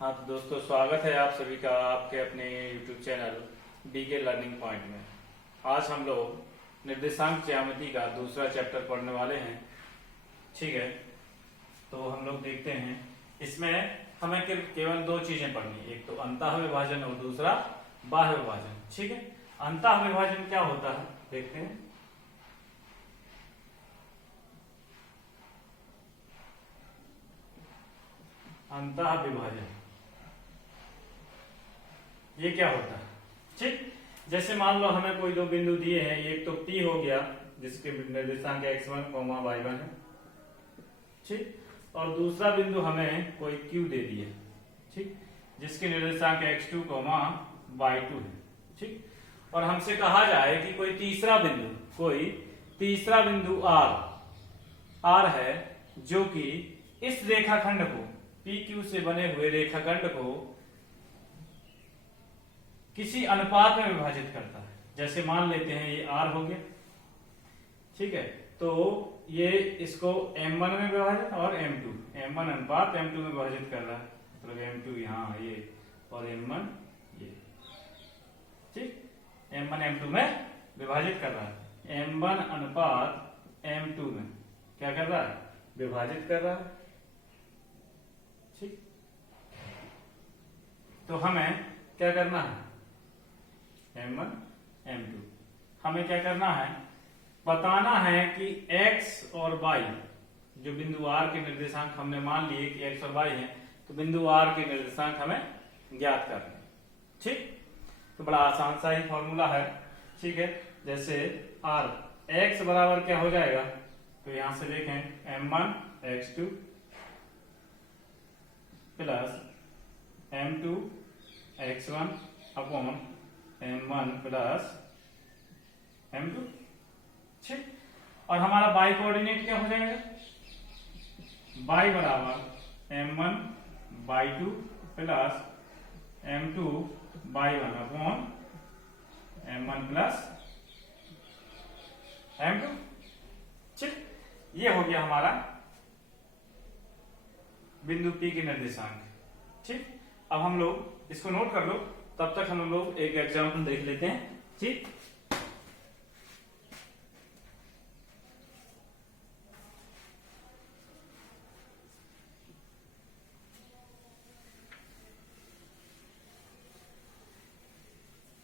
हाँ तो दोस्तों, स्वागत है आप सभी का आपके अपने YouTube channel BK learning point में। आज हम लोग निर्देशांक ज्यामिति का दूसरा चैप्टर पढ़ने वाले हैं। ठीक है, तो हम लोग देखते हैं। इसमें हमें केवल दो चीजें पढ़नी है, एक तो अंतः विभाजन और दूसरा बाह्य विभाजन। ठीक है, अंतः विभाजन क्या होता है देखते हैं। अंतः विभाजन ये क्या होता है? ठीक, जैसे मान लो हमें कोई दो बिंदु दिए हैं, एक तो P हो गया जिसके निर्देशांक x1, y1 है। ठीक, और दूसरा बिंदु हमें कोई Q दे दिया, ठीक, जिसके निर्देशांक x2, y2 है। ठीक, और हमसे कहा जाए कि कोई तीसरा बिंदु R है जो कि इस रेखाखंड को PQ से बने हुए रेखाखंड को किसी अनुपात में विभाजित करता है। जैसे मान लेते हैं ये R हो गया, ठीक है, तो ये इसको M1 में विभाजित और M1 अनुपात M2 में विभाजित कर रहा है, मतलब M2 यहाँ ये और M1 ये। ठीक, M1 M2 में विभाजित कर रहा है, M1 अनुपात M2 में क्या कर रहा है? विभाजित कर रहा है। ठीक, तो हमें क्या करना है? M1 M2 हमें क्या करना है? बताना है कि x और y, जो बिंदु R के निर्देशांक हमने मान लिए कि x और y हैं, तो बिंदु R के निर्देशांक हमें ज्ञात करने। ठीक, तो बड़ा आसान सा ही फॉर्मूला है। ठीक है, जैसे R x बराबर क्या हो जाएगा, तो यहां से देखें M1 x2 plus M2 x1 upon M1 plus M2। ठीक, और हमारा y कोऑर्डिनेट क्या हो जाएगा? y बराबर M1 y2 plus M2 y1 upon M1 plus M2। ठीक, ये हो गया हमारा बिंदु P के निर्देशांक। ठीक, अब हम लोग इसको नोट कर लो, तब तक हम लोग एक एग्जाम्पल देख लेते हैं। ठीक,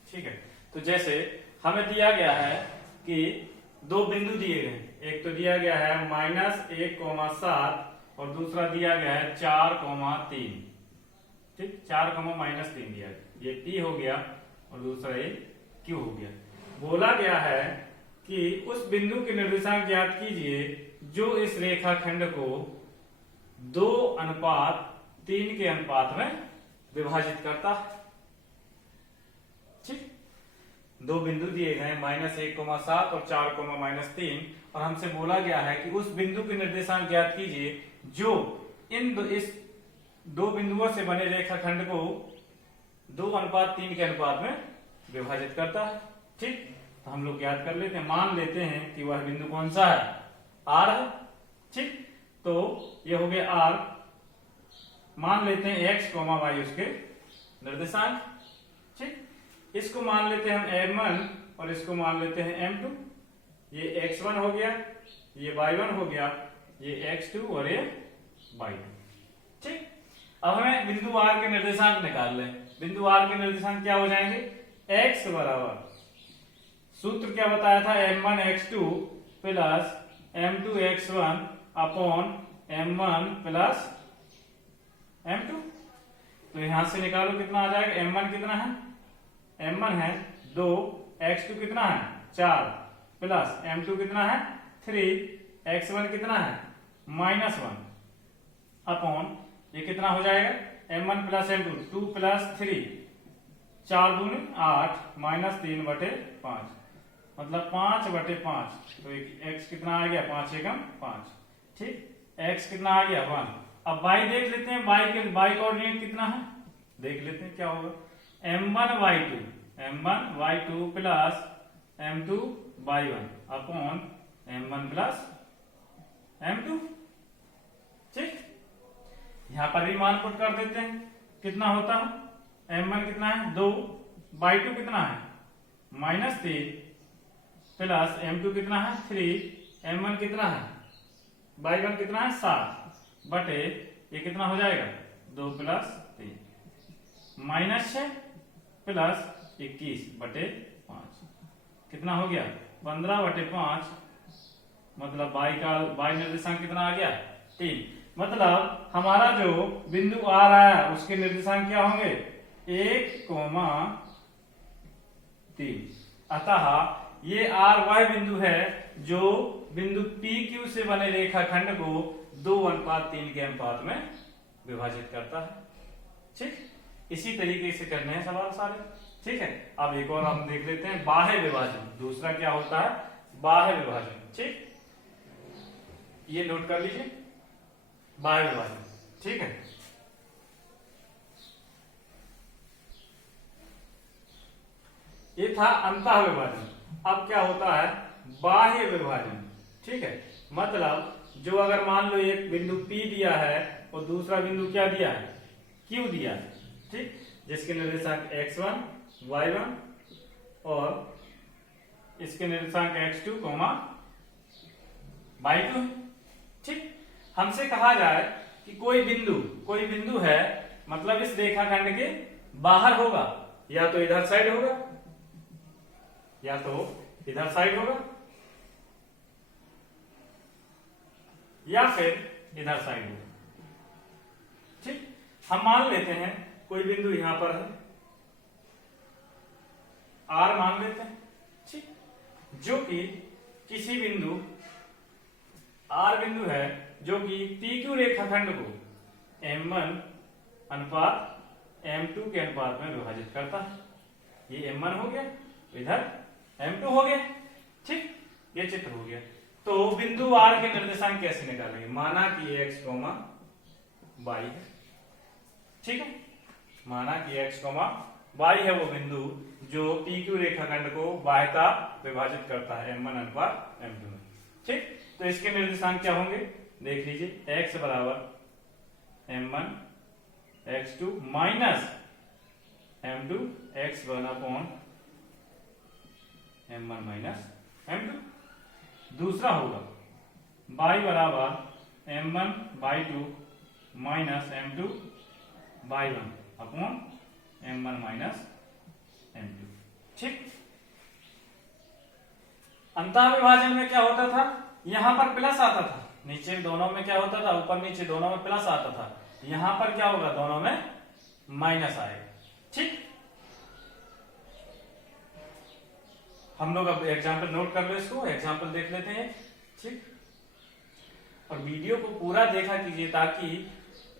ठीक है, तो जैसे हमें दिया गया है कि दो बिंदु दिए गए, एक तो दिया गया है -1,7 और दूसरा दिया गया है 4,3। ठीक, 4,-3 दिया गया, ये P हो गया और दूसरा ये Q हो गया। बोला गया है कि उस बिंदु के निर्देशांक ज्ञात कीजिए जो इस रेखाखंड को 2:3 के अनुपात में विभाजित करता है। ठीक, दो बिंदु दिए गए -1,7 और 4,-3, और हमसे बोला गया है कि उस बिंदु के निर्देशांक ज्ञात कीजिए जो इस दो बिंदुओं से बने रेखाखंड को 2:3 के अनुपात में विभाजित करता है। ठीक, तो हम लोग ज्ञात कर लेते हैं, मान लेते हैं कि वह बिंदु कौन सा है? R है। ठीक, तो ये हो गया R, मान लेते हैं x, y उसके निर्देशांक। ठीक, इसको मान लेते हैं हम M1 और इसको मान लेते हैं M2। ये x1 हो गया, ये y1 हो गया, ये x2 और ये y2। ठीक, अब हमें बिंदु R के निर्देशांक निकाल लें। बिंदु R के निर्देशांक क्या हो जाएंगे? x बराबर, सूत्र क्या बताया था? M1 x2 plus M2 x1 upon M1 plus M2। तो यहां से निकालो कितना आ जाएगा? M1 कितना है? M1 है 2, x2 कितना है? 4 प्लस M2 कितना है? 3, x1 कितना है? -1 अपॉन ये कितना हो जाएगा? M1 प्लस M2, 2 प्लस 3, 4 दूनी 8 -3/5, मतलब 5/5। तो x कितना आ गया? 5 एकम 5। ठीक, x कितना आ गया? 1। अब y देख लेते हैं, y कोऑर्डिनेट कितना है देख लेते हैं क्या होगा। M1 y2 plus M2 y1 upon M1 plus M2। ठीक, यहां पर भी मान पुट कर देते हैं, कितना होता है, m1 कितना है 2, y2 कितना है -3 प्लस m2 कितना है 3, m1 कितना है y1 कितना है 7 बटे ये कितना हो जाएगा 2 प्लस 3 -6 प्लस 21 बटे 5 कितना हो गया 15 बटे 5, मतलब y निर्देशांक कितना आ गया 3। मतलब हमारा जो बिंदु आ रहा है उसके निर्देशांक क्या होंगे 1,3। अतः ये r वह बिंदु है जो बिंदु PQ से बने रेखाखंड को 2:3 के अनुपात में विभाजित करता है। ठीक, इसी तरीके से करने हैं सवाल सारे। ठीक है, अब एक और हम देख लेते हैं बाह्य विभाजन। दूसरा क्या होता है बाह्य विभाजन। ठीक, ये नोट कर लीजिए बाह्य विभाजन। ठीक है, ये था अंतः विभाजन। अब क्या होता है बाह्य विभाजन। ठीक है, मतलब जो अगर मान लो एक बिंदु P दिया है और दूसरा बिंदु क्या दिया है Q दिया है। ठीक, जिसके निर्देशांक x1 y1 और इसके निर्देशांक x2 y2 है। ठीक, हमसे कहा जाए कि कोई बिंदु है, मतलब इस रेखाखंड के बाहर होगा, या तो इधर साइड होगा या तो इधर साइड होगा या फिर इधर साइड होगा। ठीक, हम मान लेते हैं कोई बिंदु यहां पर है R मान लेते हैं। ठीक, जो कि किसी बिंदु R बिंदु है जो कि PQ रेखाखंड को M1 अनुपात M2 के अनुपात में विभाजित करता है। ये M1 हो गया, इधर M2 हो गया। ठीक, ये चित्र हो गया। तो बिंदु R के निर्देशांक कैसे निकालेंगे, माना कि x, y है। ठीक है, माना कि x, y है वो बिंदु जो PQ रेखाखंड को बाह्यता विभाजित करता है M1 अनुपात M2 में। ठीक, तो इसके निर्देशांक क्या होंगे देख लीजिए, x बराबर M1 x2 minus M2 x1 upon M1 minus M2। दूसरा होगा y बराबर M1 y2 minus M2 y1 upon M1 minus M2। ठीक, अंतः विभाजन में क्या होता था, यहां पर प्लस आता था, नीचे दोनों में क्या होता था, ऊपर नीचे दोनों में प्लस आता था। यहां पर क्या होगा दोनों में माइनस आएगा। ठीक, हम लोग अब एग्जाम्पल नोट कर लो, इसको एग्जाम्पल देख लेते हैं। ठीक, और वीडियो को पूरा देखा कीजिए ताकि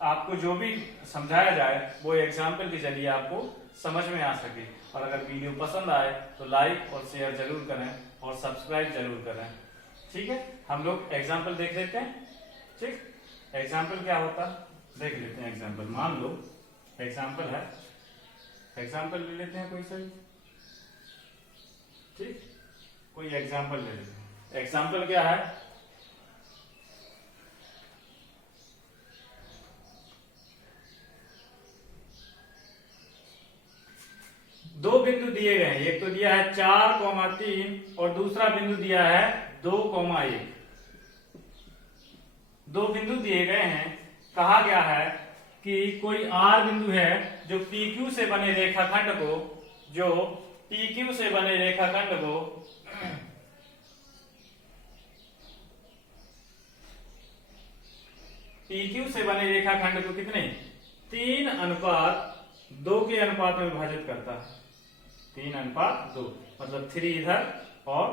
आपको जो भी समझाया जाए वो एग्जाम्पल के जरिए आपको समझ में आ सके। और अगर वीडियो पसंद आए तो लाइक और शेयर जरूर करें और सब्सक्राइब जरूर करें। ठीक है, हम लोग एग्जाम्पल देख लेते हैं। ठीक, एग्जाम्पल क्या होता है देख लेते हैं। एग्जाम्पल मान लो एग्जाम्पल है, एग्जाम्पल ले लेते हैं कोई सही। ठीक, कोई एग्जाम्पल ले लेते हैं। एग्जाम्पल क्या है, दो बिंदु दिए गए हैं, एक तो दिया है 4,3 और दूसरा बिंदु दिया है 2,1। दो बिंदु दिए गए हैं, कहा गया है कि कोई R बिंदु है जो PQ से बने रेखाखंड को PQ से बने रेखाखंड को कितने 3:2 के अनुपात में विभाजित करता है। 3:2 मतलब 3 इधर और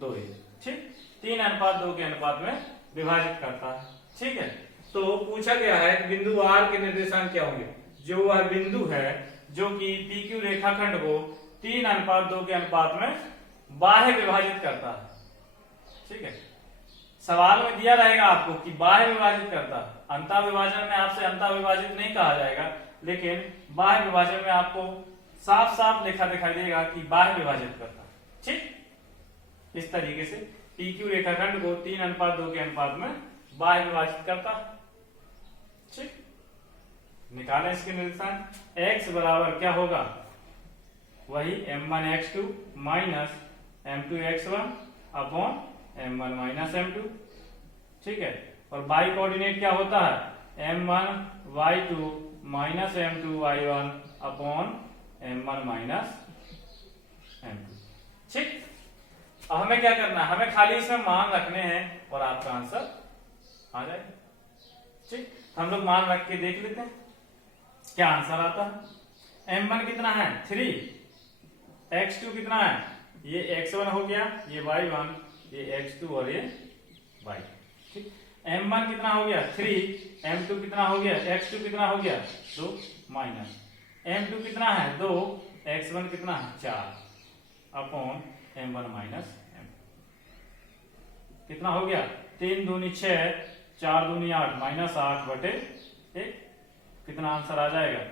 2 इधर। ठीक, 3:2 के अनुपात में विभाजित करता है। ठीक है, तो पूछा गया है कि बिंदु R के निर्देशांक क्या होंगे, जो वह बिंदु है जो कि PQ रेखाखंड को 3:2 के अनुपात में बाह्य विभाजित करता है। ठीक है, सवाल में दिया रहेगा आपको कि बाह्य विभाजित करता है। अंतः विभाजन में आपसे अंतः विभाजित नहीं कहा जाएगा, लेकिन बाह्य विभाजन में आपको साफ साफ लिखा दिखाई देगा कि बाह्य विभाजित करता है। ठीक, इस तरीके से PQ रेखाखंड को 3:2 के अनुपात में बाह्य विभाजित करता है। ठीक, निकालें इसके निर्देशांक। x बराबर क्या होगा, वही m1 x2 minus m2 x1 upon m1 minus m2, ठीक है। और y कोऑर्डिनेट क्या होता है, m1 y2 minus m2 y1 upon m1 minus m2, ठीक। अब हमें क्या करना है, हमें खाली इसमें मान रखने हैं और आपका आंसर आ जाएगा, ठीक। हम लोग मान रख के देख लेते हैं क्या आंसर आता है। m1 कितना है 3, x2 कितना है, ये x1 हो गया, ये y1, ये x2 और ये y, ठीक। m1 कितना हो गया 3, m2 कितना हो गया, x2 कितना हो गया 2 माइनस m2 कितना है 2, x1 कितना है 4 अपॉन m1 माइनस m2 कितना हो गया 3 दूनी 6, 4 दूनी 8 माइनस 8 बटे 1, कितना आंसर आ जाएगा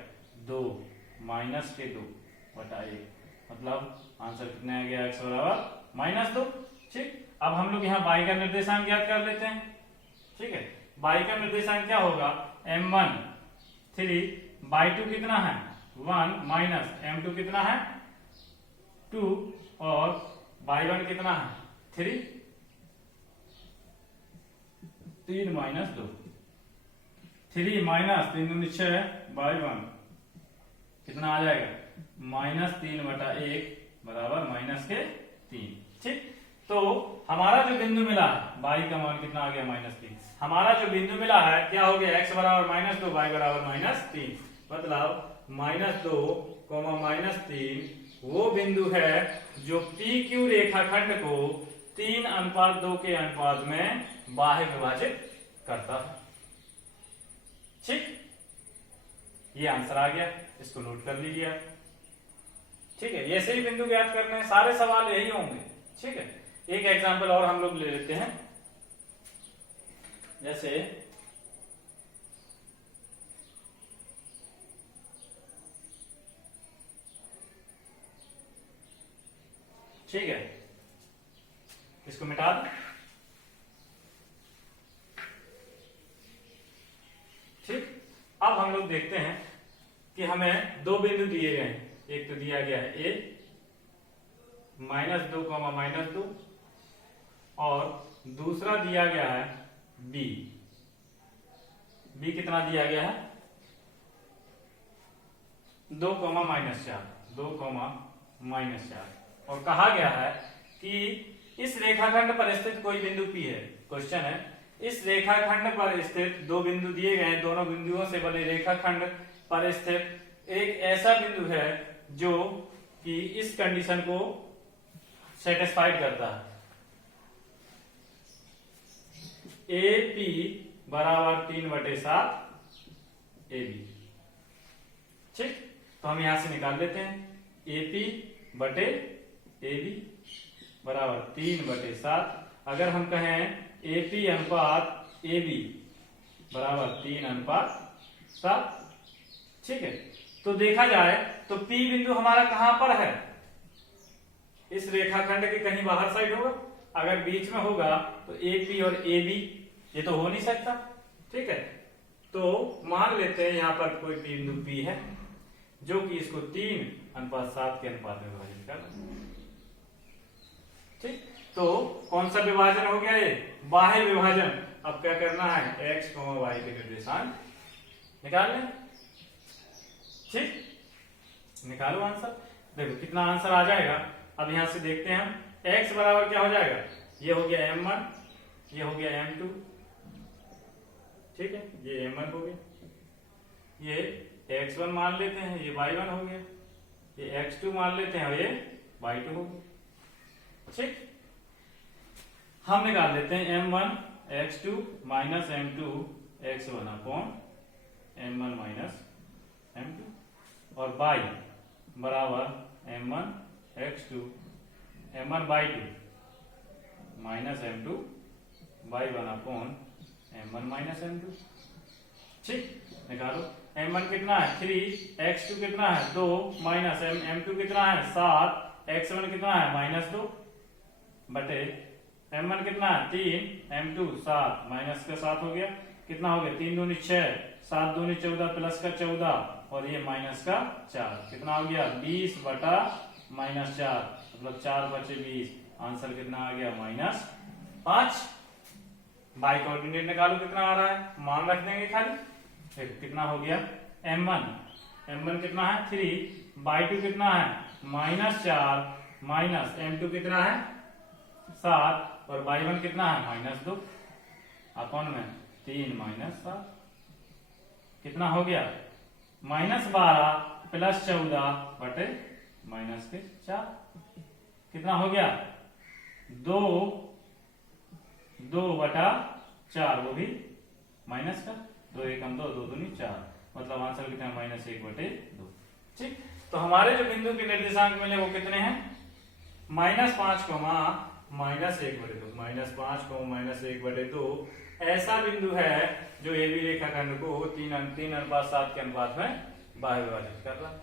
2 माइनस के 2 बटा 1, मतलब आंसर कितना आ गया x बराबर माइनस 2, ठीक। अब हम लोग यहाँ y का निर्देशांक ज्ञात कर लेते हैं, ठीक है। y का निर्देशांक क्या होगा, m1 3, y2 कितना है 1 माइनस m2 कितना है 2 और y1 कितना है 3 माइनस 2, 3 माइनस 3 दूनी 6, y1 कितना आ जाएगा माइनस 3 बटा 1 बराबर माइनस के 3, ठीक। तो हमारा जो बिंदु मिला है y का मान कितना आ गया -3, हमारा जो बिंदु मिला है क्या हो गया x बराबर -2 y बराबर -3, मतलब -2 -3 वो बिंदु है जो PQ रेखाखंड को 3:2 के अनुपात में बाह्य विभाजित करता है, ठीक। ये आंसर आ गया, इसको नोट कर लीजिए आप, ठीक है। ऐसे ही बिंदु ज्ञात करने हैं, सारे सवाल यही होंगे, ठीक है। एक एग्जांपल और हम लोग ले लेते हैं, जैसे ठीक है, इसको मिटा दो, ठीक। अब हम लोग देखते हैं कि हमें दो बिंदु दिए गए हैं, एक तो दिया गया है a -2 -2 और दूसरा दिया गया है b कितना दिया गया है 2 -4 2 -4 और कहा गया है कि इस रेखाखंड पर स्थित कोई बिंदु P है। क्वेश्चन है, इस रेखाखंड पर स्थित दो बिंदु दिए गए हैं, दोनों बिंदुओं से बने रेखाखंड पर स्थित एक ऐसा बिंदु है जो कि इस कंडीशन को सेटिस्फाइड करता है, AP बराबर 3/7 AB, ठीक। तो हम यहां से निकाल लेते हैं AP बटे AB बराबर 3/7। अगर हम कहें AP अनुपात AB बराबर 3:7, ठीक है। तो देखा जाए तो P बिंदु हमारा कहां पर है, इस रेखाखंड के कहीं बाहर साइड होगा, अगर बीच में होगा तो AP और AB ये तो हो नहीं सकता, ठीक है। तो मान लेते हैं यहां पर कोई बिंदु P है जो कि इसको 3:7 के अनुपात में विभाजित कर, ठीक। तो कौन सा विभाजन हो गया, ये बाह्य विभाजन। अब क्या करना है, x, y के निर्देशांक निकाल लें, ठीक। निकालो आंसर, देखो कितना आंसर आ जाएगा। अब यहां से देखते हैं हम, x बराबर क्या हो जाएगा, ये हो गया m1, ये हो गया m2, ठीक है, ये m1 हो गया, ये x1 मान लेते हैं, ये y1 हो गया, ये x2 मान लेते हैं और ये y2 हो गया, ठीक। हम निकाल लेते हैं m1 x2 minus m2 x1 upon m1 minus m2 और y बराबर m1 x2 m1 y2 minus m2 y1 upon m1 minus m2, ठीक। निकालो, m1 कितना है 3, x2 कितना है 2 माइनस m2 कितना है 7, x1 कितना है -2 बटे m1 कितना है 3, m2 7 माइनस का 7 हो गया, कितना हो गया 3 दूनी 6, 7 दूनी 14 प्लस का 14 और ये माइनस का 4, कितना हो गया 20 बटा -4, मतलब 4 बचे 20। आंसर कितना आ गया -5। बाई कोऑर्डिनेट निकालो कितना आ रहा है, मान रख देंगे खाली। देखो कितना हो गया m1 कितना है 3, बाई 2 कितना है -4 माइनस m2 कितना है 7 और बाई 1 कितना है -2 अपॉन में 3 -7, कितना हो गया -12 प्लस 14 बटे -4, कितना हो गया 2 बटा 4, वो भी माइनस का 2 एकम 2, 2 दूनी 4, मतलब आंसर कितना है -1 बटे 2। ठीक, तो हमारे जो बिंदु के निर्देशांक मिले वो कितने हैं -5, -1 बटे 2, -5, -1 बटे 2। ऐसा बिंदु है जो ए बी रेखाखंड को 3:7 के अनुपात में बाह्य विभाजित कर रहा है।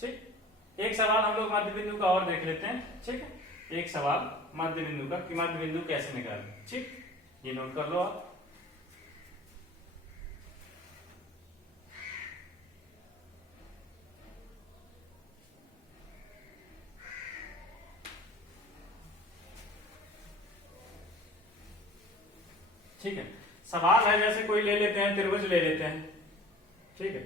ठीक, एक सवाल हम लोग मध्य बिंदु का और देख लेते हैं। ठीक है, एक सवाल मध्य बिंदु का कि मध्य बिंदु कैसे निकालें। ठीक, ये नोट कर लो आप। ठीक है, सवाल है जैसे कोई ले लेते हैं त्रिभुज ले लेते हैं। ठीक है,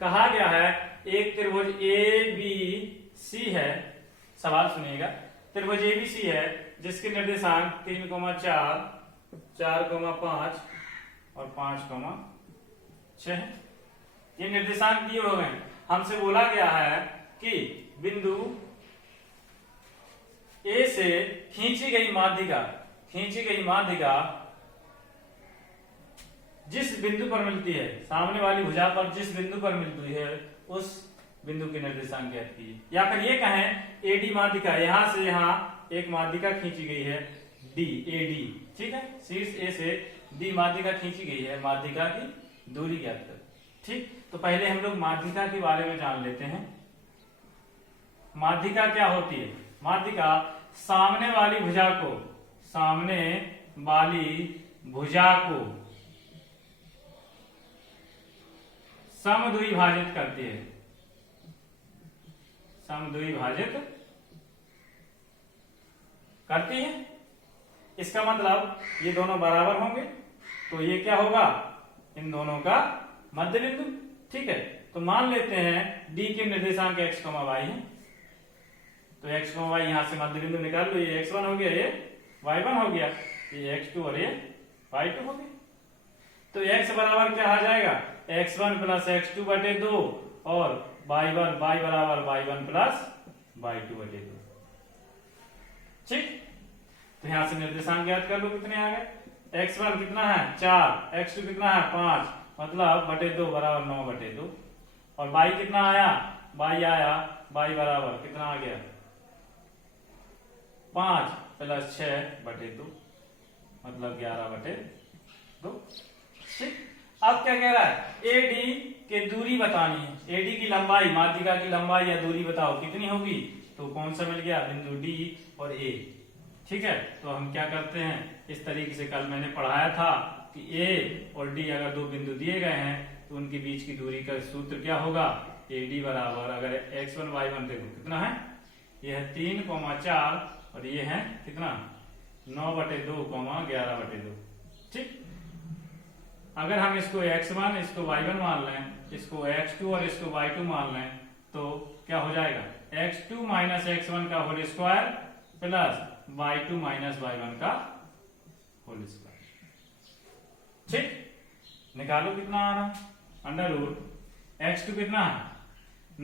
कहा गया है एक त्रिभुज ABC है, सवाल सुनिएगा, त्रिभुज ABC है जिसके निर्देशांक 3, 4, 4, 5 और 5, 6 है। ये निर्देशांक दिए हो गए। हमसे बोला गया है कि बिंदु A से खींची गई माध्यिका जिस बिंदु पर मिलती है, सामने वाली भुजा पर जिस बिंदु पर मिलती है उस बिंदु के निर्देशांक ज्ञात कीजिए। या फिर ये कहें एडी माध्यिका, यहां से यहां एक माध्यिका खींची गई है AD। ठीक है, शीर्ष ए से डी माध्यिका खींची गई है, माध्यिका की दूरी ज्ञात कर। ठीक, तो पहले हम लोग माध्यिका के बारे में जान लेते हैं। माध्यिका क्या होती है? माध्यिका सामने वाली भुजा को समद्विभाजित करती है, इसका मतलब ये दोनों बराबर होंगे, तो ये क्या होगा इन दोनों का मध्य बिंदु। ठीक है, तो मान लेते हैं डी के निर्देशांक x, y है, तो x, y यहां से मध्य बिंदु निकाल लो। ये x1 हो गया, ये y1 हो गया, ये x2 और ये y2 हो गया। तो x बराबर क्या आ जाएगा x1 प्लस x2 बटे 2 और y बराबर y1 प्लस y2 बटे 2। ठीक, तो यहां से निर्देशांक ज्ञात कर लो कितने आ गए। x1 कितना है 4, x2 कितना है 5, मतलब बटे 2 बराबर 9 बटे 2, और y कितना आया, y बराबर कितना आ गया 5 प्लस 6 बटे 2, मतलब 11 बटे 2। ठीक, अब क्या कह रहा है एडी के दूरी बतानी है, एडी की लंबाई, माध्यिका की लंबाई या दूरी बताओ कितनी होगी। तो कौन सा मिल गया बिंदु डी और ए। ठीक है, तो हम क्या करते हैं इस तरीके से, कल मैंने पढ़ाया था कि ए और डी अगर दो बिंदु दिए गए हैं तो उनके बीच की दूरी का सूत्र क्या होगा, एडी बराबर, अगर x1 y1 देखो कितना है, ये है 3, 4 और ये है कितना 9 बटे 2, 11 बटे 2। ठीक, अगर हम इसको x1 इसको y1 मान लें, इसको x2 और इसको y2 मान लें, तो क्या हो जाएगा x2 माइनस x1 का whole square plus y2 minus y1 का होल स्क्वायर। ठीक, निकालो कितना आ रहा है, अंडर रूट x2 कितना है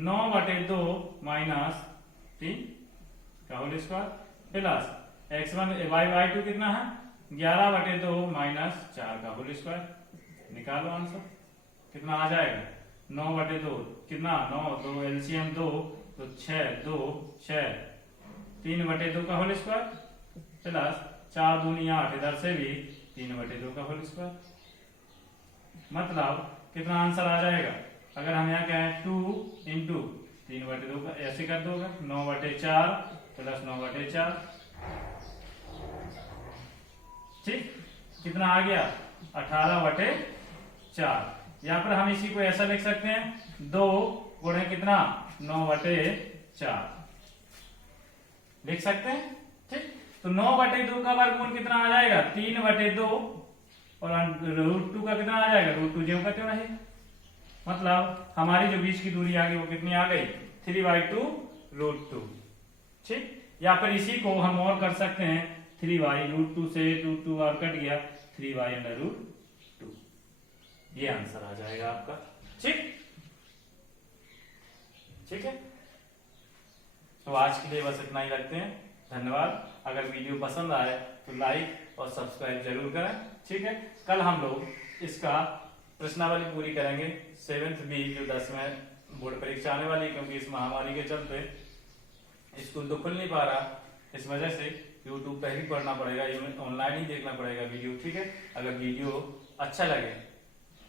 9 बटे 2 माइनस 3 का whole square plus x1 y2 कितना है 11 बटे 2 माइनस 4 का होल स्क्वायर। निकालो आंसर कितना आ जाएगा 9 बटे 2 कितना 9, 2 एलसीएम 2 तो 6, 2 6, 3 बटे 2 का होल स्क्वायर प्लस 4 दूनी 8, इधर से भी 3 बटे 2 का होल स्क्वायर, मतलब कितना आंसर आ जाएगा। अगर हम यहाँ कहें 2 इंटू 3 बटे 2 का ऐसे कर दोगे 9 बटे 4 प्लस 9 बटे 4। ठीक, कितना आ गया 18/4। यहाँ पर हम इसी को ऐसा लिख सकते हैं 2 गुणे कितना 9/4 लिख सकते हैं। ठीक, तो 9/2 का वर्गमूल कितना आ जाएगा 3/2 और √2 का कितना आ जाएगा √2 ज्यों का त्यों रहेगा। मतलब हमारी जो बीच की दूरी आ गई वो कितनी आ गई 3/2 √2। ठीक, या फिर इसी को हम और कर सकते हैं 3/√2 से √2 और कट गया 3/√2। ये आंसर आ जाएगा आपका। ठीक, ठीक है, तो आज के लिए बस इतना ही रखते हैं। धन्यवाद। अगर वीडियो पसंद आए तो लाइक और सब्सक्राइब जरूर करें। ठीक है, कल हम लोग इसका प्रश्नावली पूरी करेंगे 7th बी जो 10वें बोर्ड परीक्षा आने वाली, क्योंकि इस महामारी के चलते स्कूल तो खुल नहीं पा रहा, इस वजह से यूट्यूब पर ही पढ़ना पड़ेगा, ऑनलाइन ही देखना पड़ेगा वीडियो। ठीक है, अगर वीडियो अच्छा लगे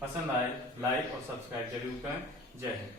पसंद आए लाइक और सब्सक्राइब जरूर करें। जय हिंद।